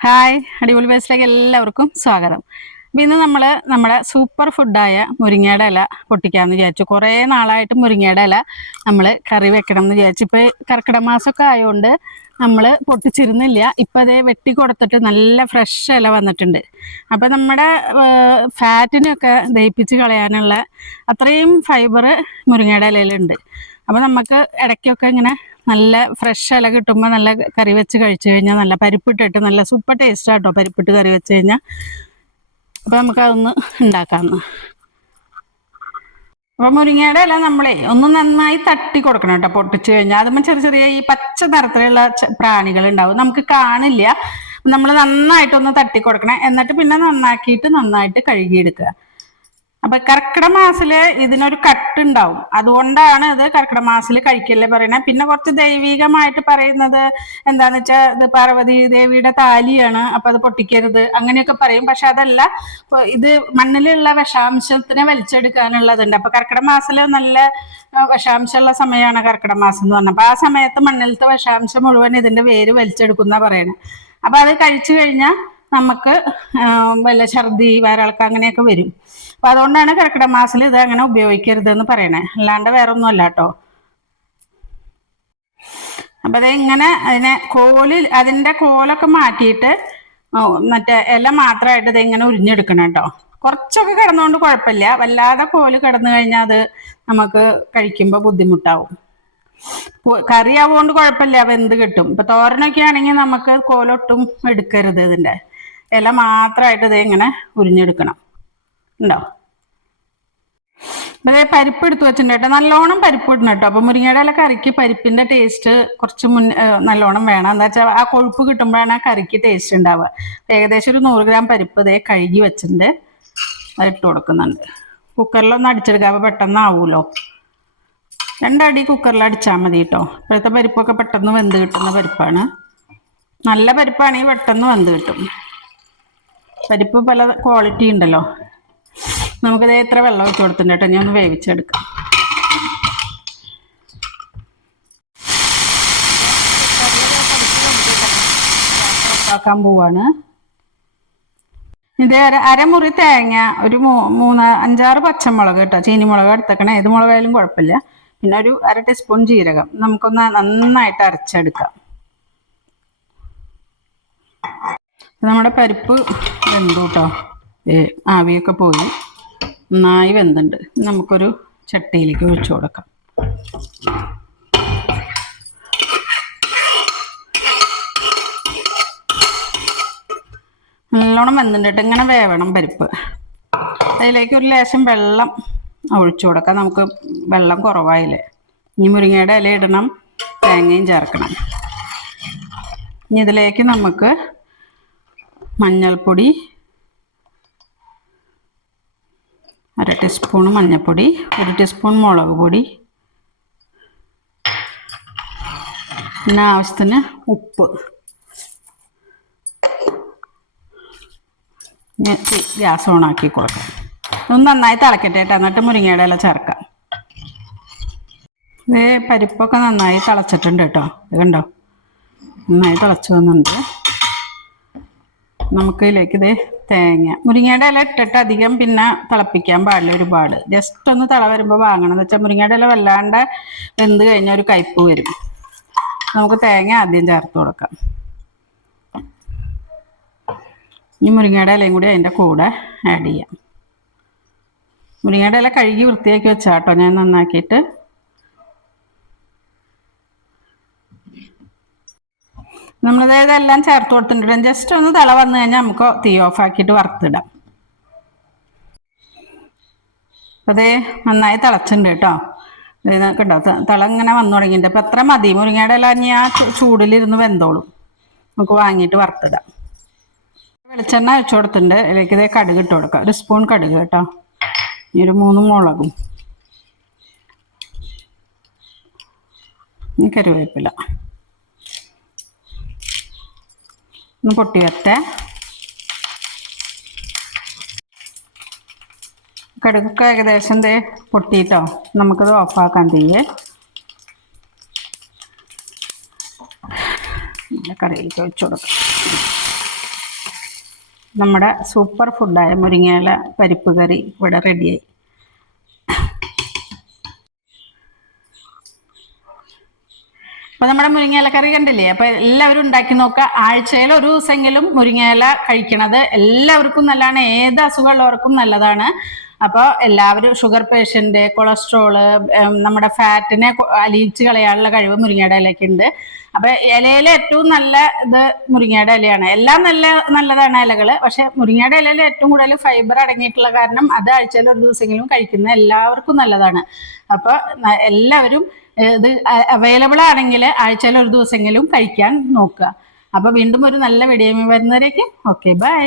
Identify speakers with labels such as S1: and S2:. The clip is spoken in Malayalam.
S1: ഹായ് അടിപൊളി ബേസിലേക്ക് എല്ലാവർക്കും സ്വാഗതം. അപ്പം ഇന്ന് നമ്മൾ നമ്മുടെ സൂപ്പർ ഫുഡായ മുരിങ്ങയുടെ ഇല പൊട്ടിക്കാമെന്ന് വിചാരിച്ചു. കുറേ നാളായിട്ട് മുരിങ്ങയുടെ ഇല നമ്മൾ കറി വെക്കണം എന്ന് വിചാരിച്ചു. ഇപ്പോൾ കർക്കിടക മാസമൊക്കെ ആയതുകൊണ്ട് നമ്മൾ പൊട്ടിച്ചിരുന്നില്ല. ഇപ്പം അതേ വെട്ടി കൊടുത്തിട്ട് നല്ല ഫ്രഷ് ഇല വന്നിട്ടുണ്ട്. അപ്പം നമ്മുടെ ഫാറ്റിനെയൊക്കെ ദഹിപ്പിച്ച് കളയാനുള്ള അത്രയും ഫൈബർ മുരിങ്ങയുടെ ഇലയിലുണ്ട്. അപ്പോൾ നമുക്ക് ഇടയ്ക്കൊക്കെ ഇങ്ങനെ നല്ല ഫ്രഷ് ഇല കിട്ടുമ്പോൾ നല്ല കറി വെച്ച് കഴിച്ചു കഴിഞ്ഞാൽ നല്ല പരിപ്പിട്ടിട്ട് നല്ല സൂപ്പർ ടേസ്റ്റ് ആട്ടോ പരിപ്പിട്ട് കറി വെച്ച് കഴിഞ്ഞാൽ അപ്പോൾ നമുക്കതൊന്ന് ഉണ്ടാക്കാമെന്ന് അപ്പോൾ മുരിങ്ങയുടെ ഇല നമ്മളെ ഒന്ന് നന്നായി തട്ടി കൊടുക്കണം കേട്ടോ പൊട്ടിച്ചു കഴിഞ്ഞാൽ അതുമ്പോൾ ചെറിയ ചെറിയ ഈ പച്ച നിറത്തിലുള്ള ച- പ്രാണികൾ ഉണ്ടാവും നമുക്ക് കാണില്ല. നമ്മൾ നന്നായിട്ടൊന്ന് തട്ടി കൊടുക്കണം. എന്നിട്ട് പിന്നെ നന്നാക്കിയിട്ട് നന്നായിട്ട് കഴുകിയെടുക്കുക. അപ്പൊ കർക്കിടക മാസിൽ ഇതിനൊരു കട്ട് ഉണ്ടാവും. അതുകൊണ്ടാണ് ഇത് കർക്കിടക മാസിൽ കഴിക്കല്ലേ പറയുന്നത് പിന്നെ കുറച്ച് ദൈവികമായിട്ട് പറയുന്നത് എന്താന്ന് വെച്ചാൽ ഇത് പാർവതി ദേവിയുടെ താലിയാണ് അപ്പൊ അത് പൊട്ടിക്കരുത് അങ്ങനെയൊക്കെ പറയും. പക്ഷെ അതല്ല ഇത് മണ്ണിലുള്ള വിഷാംശത്തിനെ വലിച്ചെടുക്കാനുള്ളതുണ്ട്. അപ്പൊ കർക്കിടക മാസിൽ നല്ല വിഷാംശമുള്ള സമയമാണ് കർക്കിടക മാസം എന്ന് പറഞ്ഞത്. അപ്പൊ ആ സമയത്ത് മണ്ണിലത്തെ വിഷാംശം മുഴുവൻ ഇതിന്റെ വേര് വലിച്ചെടുക്കുന്ന പറയണേ. അപ്പൊ അത് കഴിച്ചു കഴിഞ്ഞാൽ നമുക്ക് വല്ല ഛർദി വയറിളക്കം അങ്ങനെയൊക്കെ വരും. അപ്പൊ അതുകൊണ്ടാണ് കർക്കിടക മാസത്തിൽ ഇത് അങ്ങനെ ഉപയോഗിക്കരുത് എന്ന് പറയണേ. അല്ലാണ്ട് വേറെ ഒന്നും അല്ല കേട്ടോ അപ്പൊ അതെങ്ങനെ അതിനെ കോലിൽ അതിന്റെ കോലൊക്കെ മാറ്റിയിട്ട് മറ്റേ ഇല മാത്രമായിട്ട് ഇത് ഇങ്ങനെ ഉരിഞ്ഞെടുക്കണം കേട്ടോ കുറച്ചൊക്കെ കിടന്നുകൊണ്ട് കുഴപ്പമില്ല. വല്ലാതെ കോൽ കിടന്നു കഴിഞ്ഞാൽ അത് നമുക്ക് കഴിക്കുമ്പോൾ ബുദ്ധിമുട്ടാവും. കറി ആവുകൊണ്ട് കുഴപ്പമില്ല. വെന്ത് കിട്ടും? ഇപ്പൊ തോരനൊക്കെ ആണെങ്കിൽ നമുക്ക് കോലൊട്ടും എടുക്കരുത് ഇതിന്റെ. ഇല മാത്രമായിട്ട് ഇത് ഇങ്ങനെ ഉരിഞ്ഞെടുക്കണം. ഉണ്ടോ? അതേ പരിപ്പ് എടുത്തു വെച്ചിട്ടുണ്ട് കേട്ടോ. നല്ലോണം പരിപ്പ് ഇടണം കേട്ടോ. അപ്പൊ മുരിങ്ങയുടെ ഇല കറിക്ക് പരിപ്പിന്റെ ടേസ്റ്റ് കുറച്ച് മുൻ നല്ലോണം വേണം. എന്താ വെച്ചാൽ ആ കൊഴുപ്പ് കിട്ടുമ്പോഴാണ് ആ കറിക്ക് ടേസ്റ്റ് ഉണ്ടാവുക. ഏകദേശം ഒരു നൂറ് ഗ്രാം പരിപ്പ് ഇതേ കഴുകി വെച്ചിട്ടുണ്ട്. അത് ഇട്ട് കൊടുക്കുന്നുണ്ട്. കുക്കറിലൊന്നും അടിച്ചെടുക്കുക അപ്പൊ പെട്ടെന്ന് ആവൂലോ രണ്ടടി കുക്കറിൽ അടിച്ചാൽ മതി കേട്ടോ. ഇപ്പോഴത്തെ പരിപ്പൊക്കെ പെട്ടെന്ന് വെന്ത് കിട്ടുന്ന പരിപ്പാണ്. നല്ല പരിപ്പാണെങ്കിൽ പെട്ടെന്ന് വെന്ത് കിട്ടും. പരിപ്പ് പല ക്വാളിറ്റി ഉണ്ടല്ലോ. നമുക്കിത് എത്ര വെള്ളം ഒഴിച്ച് കൊടുത്തിട്ടുണ്ട് കേട്ടോ? ഞാൻ ഒന്ന് വേവിച്ചെടുക്കാം ആക്കാൻ പോവാണ്. ഇത് അര അരമുറി തേങ്ങ ഒരു മൂന്ന് അഞ്ചാറ് പച്ചമുളക് കേട്ടോ. ചീനിമുളക് എടുത്തേക്കണേ. ഏത് മുളകായാലും കുഴപ്പമില്ല. പിന്നെ ഒരു അര ടീസ്പൂൺ ജീരകം. നമുക്കൊന്ന് നന്നായിട്ട് അരച്ചെടുക്കാം. നമ്മുടെ പരിപ്പ് വെന്തു കേട്ടോ. ആവിയൊക്കെ പോയി. നന്നായി വെന്തുണ്ട്. നമുക്കൊരു ചട്ടിയിലേക്ക് ഒഴിച്ചു കൊടുക്കാം. നല്ലോണം വെന്തുണ്ടിട്ട് ഇങ്ങനെ വേവണം പരിപ്പ്. അതിലേക്ക് ഒരു ലേശം വെള്ളം ഒഴിച്ചു കൊടുക്കാം. നമുക്ക് വെള്ളം കുറവായില്ലേ? ഇനി മുരിങ്ങയുടെ ഇല ഇടണം. തേങ്ങയും ചേർക്കണം. ഇനി ഇതിലേക്ക് നമുക്ക് മഞ്ഞൾപ്പൊടി അര ടീസ്പൂൺ മഞ്ഞൾപ്പൊടി ഒരു ടീസ്പൂൺ മുളക് പൊടി. പിന്നെ ആവശ്യത്തിന് ഉപ്പ്. ഗ്യാസ് ഓണാക്കി കൊടുക്കാം. ഒന്ന് നന്നായി തിളക്കട്ടെ കേട്ടോ എന്നിട്ട് മുരിങ്ങയുടെ ഇല ചേർക്കാം. ഇത് പരിപ്പൊക്കെ നന്നായി തിളച്ചിട്ടുണ്ട് കേട്ടോ ഇത് കണ്ടോ? നന്നായി തിളച്ചു വന്നിട്ടുണ്ട്. നമുക്ക് ഇതിലേക്ക് ഇത് തേങ്ങ. മുരിങ്ങയുടെ ഇല ഇട്ടിട്ട് അധികം പിന്നെ തിളപ്പിക്കാൻ പാടില്ല ഒരുപാട്. ജസ്റ്റ് ഒന്ന് തിള വരുമ്പോൾ വാങ്ങണം. എന്ന് വെച്ചാൽ മുരിങ്ങയുടെ ഇല വല്ലാണ്ട് വെന്ത് കഴിഞ്ഞാൽ ഒരു കയ്പ്പ് വരും. നമുക്ക് തേങ്ങ ആദ്യം ചേർത്ത് കൊടുക്കാം. ഈ മുരിങ്ങയുടെ ഇലയും കൂടി അതിന്റെ കൂടെ ആഡ് ചെയ്യാം. മുരിങ്ങയുടെ ഇല കഴുകി വൃത്തിയാക്കി വെച്ചാട്ടോ ഞാൻ നന്നാക്കിയിട്ട്. നമ്മളിത് എല്ലാം ചേർത്ത് കൊടുത്തിട്ടുണ്ട്. ജസ്റ്റ് ഒന്ന് തിള വന്നു കഴിഞ്ഞാൽ നമുക്ക് തീ ഓഫ് ആക്കിയിട്ട് വറുത്തിടാം. അത് നന്നായി തിളച്ചിട്ടുണ്ട് കേട്ടോ. കണ്ടോ തിള ഇങ്ങനെ വന്നു തുടങ്ങിയിട്ടുണ്ട്. അപ്പം എത്ര മതി? മുരിങ്ങയുടെ എല്ലാം ഇനി ആ ചൂടിലിരുന്ന് വെന്തോളും. നമുക്ക് വാങ്ങിയിട്ട് വറുത്തിടാം. വെളിച്ചെണ്ണ അഴിച്ചു കൊടുത്തിട്ടുണ്ട്. ഇതിലേക്ക് ഇതേ കടുക് ഇട്ട് കൊടുക്കാം. ഒരു സ്പൂൺ കടുക് കേട്ടോ. ഇനി ഒരു മൂന്ന് മുളകും. കരുവേപ്പില. ഒന്ന് പൊട്ടി വരട്ടെ. കടുകൊക്കെ ഏകദേശം ദേ പൊട്ടിയിട്ടോ നമുക്കത് ഓഫാക്കാൻ തീയേ. കറിയിലേക്ക് വെച്ച് കൊടുക്കാം. നമ്മുടെ സൂപ്പർ ഫുഡായ മുരിങ്ങയില പരിപ്പ് കറി ഇവിടെ റെഡിയായി. അപ്പൊ നമ്മുടെ മുരിങ്ങയില കറി കണ്ടില്ലേ? അപ്പൊ എല്ലാവരും ഉണ്ടാക്കി നോക്കുക ആഴ്ചയിൽ ഒരു ദിവസമെങ്കിലും മുരിങ്ങയില കഴിക്കണത്. എല്ലാവർക്കും നല്ലതാണ്. ഏത് അസുഖമുള്ളവർക്കും നല്ലതാണ്. അപ്പോൾ എല്ലാവരും ഷുഗർ പേഷ്യന്റ് കൊളസ്ട്രോൾ നമ്മുടെ ഫാറ്റിനെ അലിയിച്ച് കളയാനുള്ള കഴിവ് മുരിങ്ങയുടെ ഇലയ്ക്കുണ്ട് അപ്പൊ ഇലയിലെ ഏറ്റവും നല്ല ഇത് മുരിങ്ങയുടെ ഇലയാണ്. എല്ലാം നല്ല നല്ലതാണ് ഇലകൾ പക്ഷെ മുരിങ്ങയുടെ ഇലയിൽ ഏറ്റവും കൂടുതൽ ഫൈബർ അടങ്ങിയിട്ടുള്ള കാരണം അത് ആഴ്ചയിൽ ഒരു ദിവസമെങ്കിലും കഴിക്കുന്ന എല്ലാവർക്കും നല്ലതാണ്. അപ്പൊ എല്ലാവരും ഇത് അവൈലബിൾ ആണെങ്കിൽ ആഴ്ചയിൽ ഒരു ദിവസമെങ്കിലും കഴിക്കാൻ നോക്കുക. അപ്പൊ വീണ്ടും ഒരു നല്ല വീഡിയോ വരുന്നവരേക്ക്. Okay bye